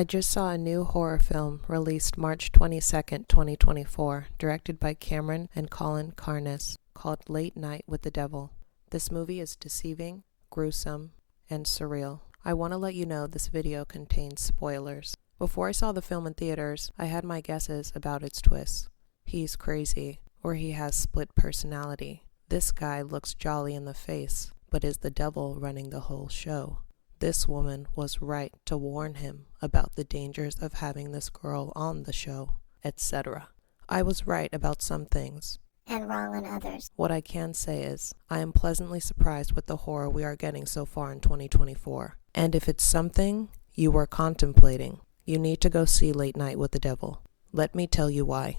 I just saw a new horror film released March 22nd, 2024, directed by Cameron and Colin Cairnes, called Late Night with the Devil. This movie is deceiving, gruesome, and surreal. I want to let you know this video contains spoilers. Before I saw the film in theaters, I had my guesses about its twists. He's crazy, or he has split personality. This guy looks jolly in the face, but is the devil running the whole show. This woman was right to warn him about the dangers of having this girl on the show, etc. I was right about some things, and wrong on others. What I can say is, I am pleasantly surprised with the horror we are getting so far in 2024. And if it's something you were contemplating, you need to go see Late Night with the Devil. Let me tell you why.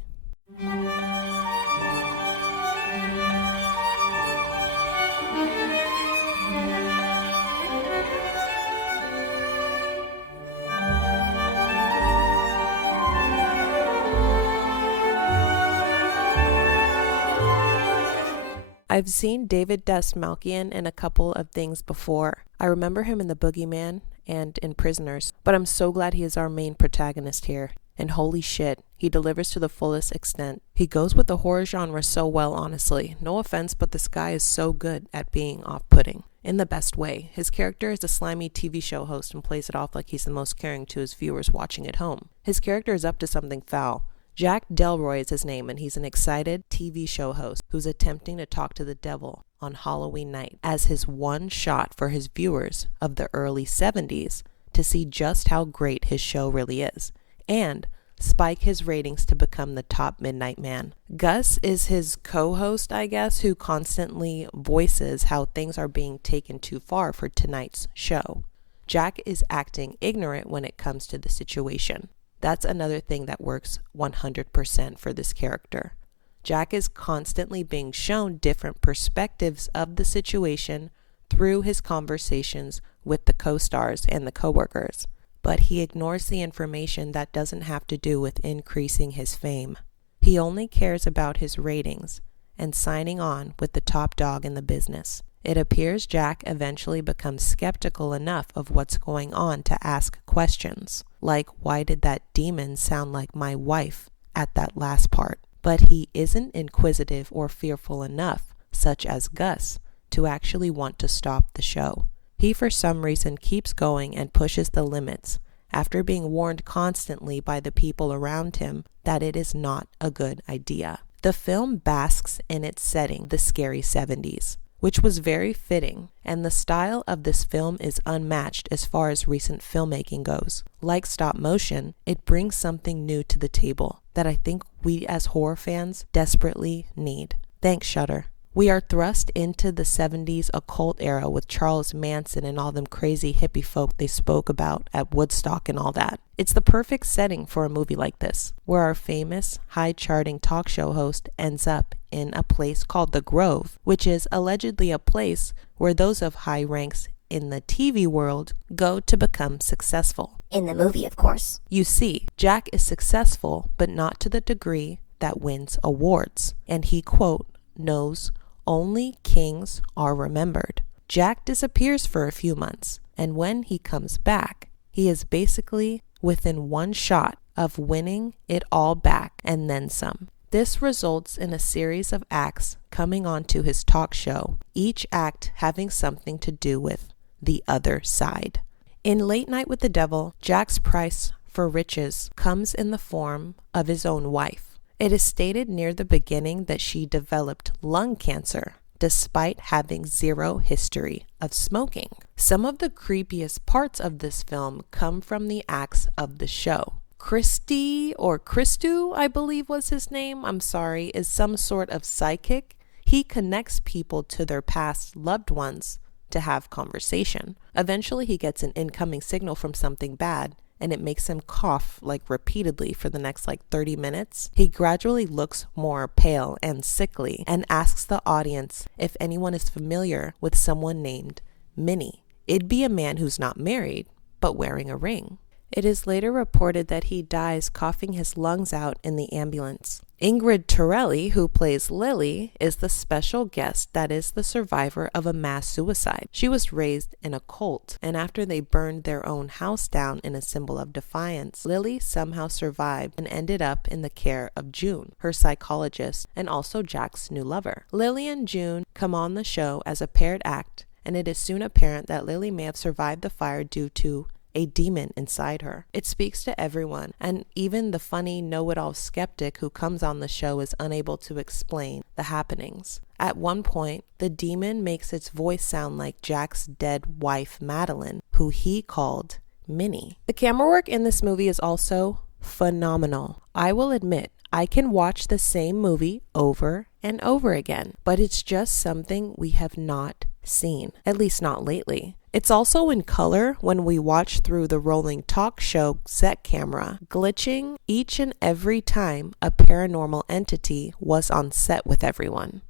I've seen David Dastmalchian in a couple of things before. I remember him in The Boogeyman and in Prisoners, but I'm so glad he is our main protagonist here. And holy shit, he delivers to the fullest extent. He goes with the horror genre so well, honestly. No offense, but this guy is so good at being off-putting. In the best way. His character is a slimy TV show host and plays it off like he's the most caring to his viewers watching at home. His character is up to something foul. Jack Delroy is his name, and he's an excited TV show host who's attempting to talk to the devil on Halloween night as his one shot for his viewers of the early 70s to see just how great his show really is, and spike his ratings to become the top midnight man. Gus is his co-host, I guess, who constantly voices how things are being taken too far for tonight's show. Jack is acting ignorant when it comes to the situation. That's another thing that works 100% for this character. Jack is constantly being shown different perspectives of the situation through his conversations with the co-stars and the co-workers, but he ignores the information that doesn't have to do with increasing his fame. He only cares about his ratings and signing on with the top dog in the business. It appears Jack eventually becomes skeptical enough of what's going on to ask questions, like why did that demon sound like my wife at that last part? But he isn't inquisitive or fearful enough, such as Gus, to actually want to stop the show. He for some reason keeps going and pushes the limits after being warned constantly by the people around him that it is not a good idea. The film basks in its setting, the scary 70s. Which was very fitting, and the style of this film is unmatched as far as recent filmmaking goes. Like stop motion, it brings something new to the table that I think we as horror fans desperately need. Thanks, Shudder. We are thrust into the 70s occult era with Charles Manson and all them crazy hippie folk they spoke about at Woodstock and all that. It's the perfect setting for a movie like this, where our famous, high-charting talk show host ends up in a place called The Grove, which is allegedly a place where those of high ranks in the TV world go to become successful. In the movie, of course. You see, Jack is successful, but not to the degree that wins awards, and he, quote, knows only kings are remembered. Jack disappears for a few months, and when he comes back, he is basically within one shot of winning it all back and then some. This results in a series of acts coming onto his talk show, each act having something to do with the other side. In Late Night with the Devil, Jack's price for riches comes in the form of his own wife. It is stated near the beginning that she developed lung cancer despite having zero history of smoking. Some of the creepiest parts of this film come from the acts of the show. Christy, or Christu, I believe was his name, is some sort of psychic. He connects people to their past loved ones to have conversation. Eventually he gets an incoming signal from something bad, and it makes him cough repeatedly for the next 30 minutes. He gradually looks more pale and sickly and asks the audience if anyone is familiar with someone named Minnie. It'd be a man who's not married, but wearing a ring. It is later reported that he dies coughing his lungs out in the ambulance. Ingrid Torelli, who plays Lily, is the special guest that is the survivor of a mass suicide. She was raised in a cult, and after they burned their own house down in a symbol of defiance, Lily somehow survived and ended up in the care of June, her psychologist, and also Jack's new lover. Lily and June come on the show as a paired act, and it is soon apparent that Lily may have survived the fire due to a demon inside her. It speaks to everyone, and even the funny know-it-all skeptic who comes on the show is unable to explain the happenings. At one point, the demon makes its voice sound like Jack's dead wife Madeline, who he called Minnie. The camera work in this movie is also phenomenal. I will admit, I can watch the same movie over and over again, but it's just something we have not seen, at least not lately. It's also in color when we watch through the rolling talk show set camera, glitching each and every time a paranormal entity was on set with everyone.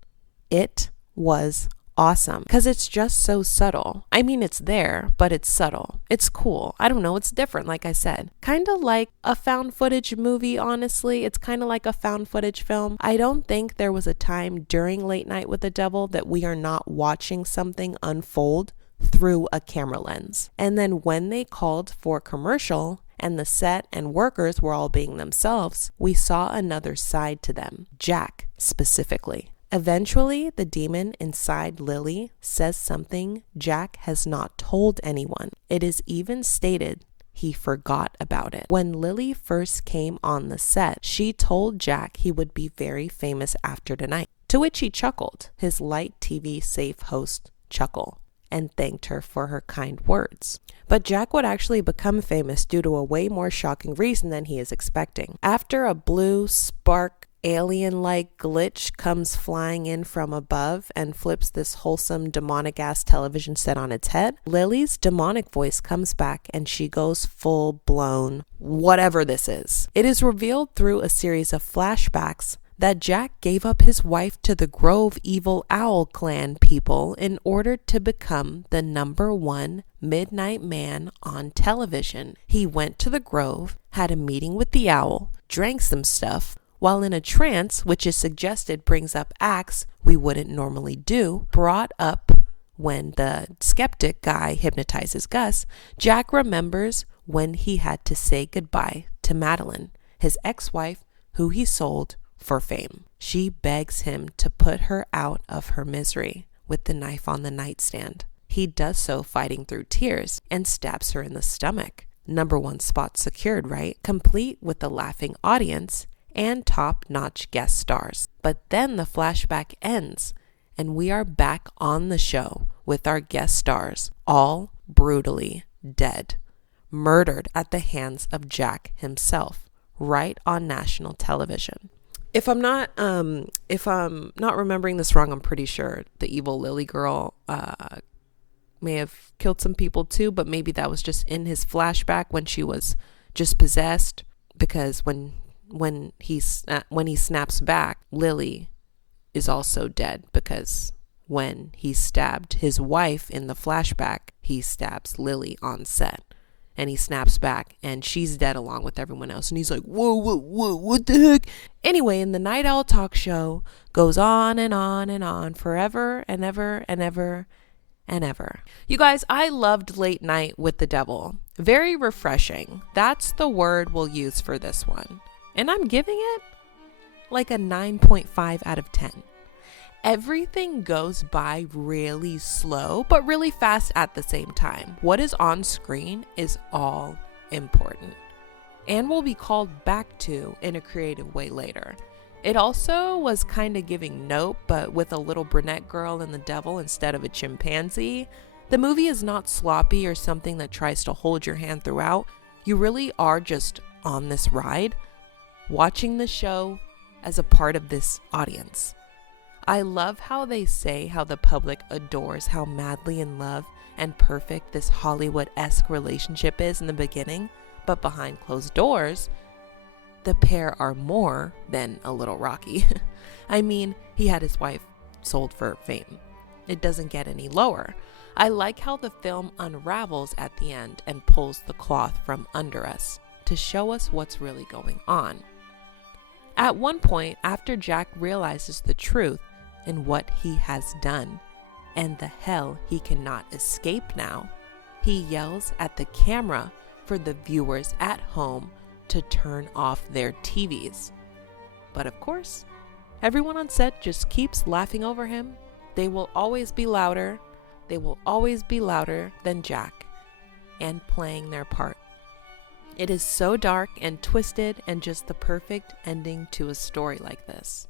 It was awesome because it's just so subtle. I mean, it's there, but it's subtle. It's cool. I don't know. It's different, like I said. Kind of like a found footage movie, honestly. It's kind of like a found footage film. I don't think there was a time during Late Night with the Devil that we are not watching something unfold through a camera lens. And then when they called for commercial and the set and workers were all being themselves, we saw another side to them, Jack specifically. Eventually, the demon inside Lily says something Jack has not told anyone. It is even stated he forgot about it. When Lily first came on the set, she told Jack he would be very famous after tonight, to which he chuckled, his light TV safe host chuckle, and thanked her for her kind words. But Jack would actually become famous due to a way more shocking reason than he is expecting. After a blue spark alien-like glitch comes flying in from above and flips this wholesome demonic-ass television set on its head, Lily's demonic voice comes back and she goes full-blown whatever this is. It is revealed through a series of flashbacks that Jack gave up his wife to the Grove Evil Owl Clan people in order to become the #1 midnight man on television. He went to the Grove, had a meeting with the owl, drank some stuff, while in a trance, which is suggested brings up acts we wouldn't normally do, brought up when the skeptic guy hypnotizes Gus, Jack remembers when he had to say goodbye to Madeline, his ex-wife, who he sold for fame. She begs him to put her out of her misery with the knife on the nightstand. He does so fighting through tears and stabs her in the stomach. #1 spot secured, right? Complete with the laughing audience and top-notch guest stars. But then the flashback ends and we are back on the show with our guest stars all brutally dead, murdered at the hands of Jack himself, right on national television. If I'm not remembering this wrong, I'm pretty sure the evil Lily girl may have killed some people too, but maybe that was just in his flashback when she was just possessed, because when he snaps back, Lily is also dead, because when he stabbed his wife in the flashback, he stabs Lily on set. And he snaps back and she's dead along with everyone else. And he's like, whoa, what the heck? Anyway, and the Night Owl talk show goes on and on and on forever and ever and ever and ever. You guys, I loved Late Night with the Devil. Very refreshing. That's the word we'll use for this one. And I'm giving it like a 9.5 out of 10. Everything goes by really slow, but really fast at the same time. What is on screen is all important and will be called back to in a creative way later. It also was kind of giving Nope, but with a little brunette girl and the devil instead of a chimpanzee. The movie is not sloppy or something that tries to hold your hand throughout. You really are just on this ride, watching the show as a part of this audience. I love how they say how the public adores how madly in love and perfect this Hollywood-esque relationship is in the beginning, but behind closed doors, the pair are more than a little rocky. I mean, he had his wife sold for fame. It doesn't get any lower. I like how the film unravels at the end and pulls the cloth from under us to show us what's really going on. At one point, after Jack realizes the truth in what he has done and the hell he cannot escape now, he yells at the camera for the viewers at home to turn off their TVs. But of course, everyone on set just keeps laughing over him. They will always be louder. They will always be louder than Jack and playing their part. It is so dark and twisted and just the perfect ending to a story like this.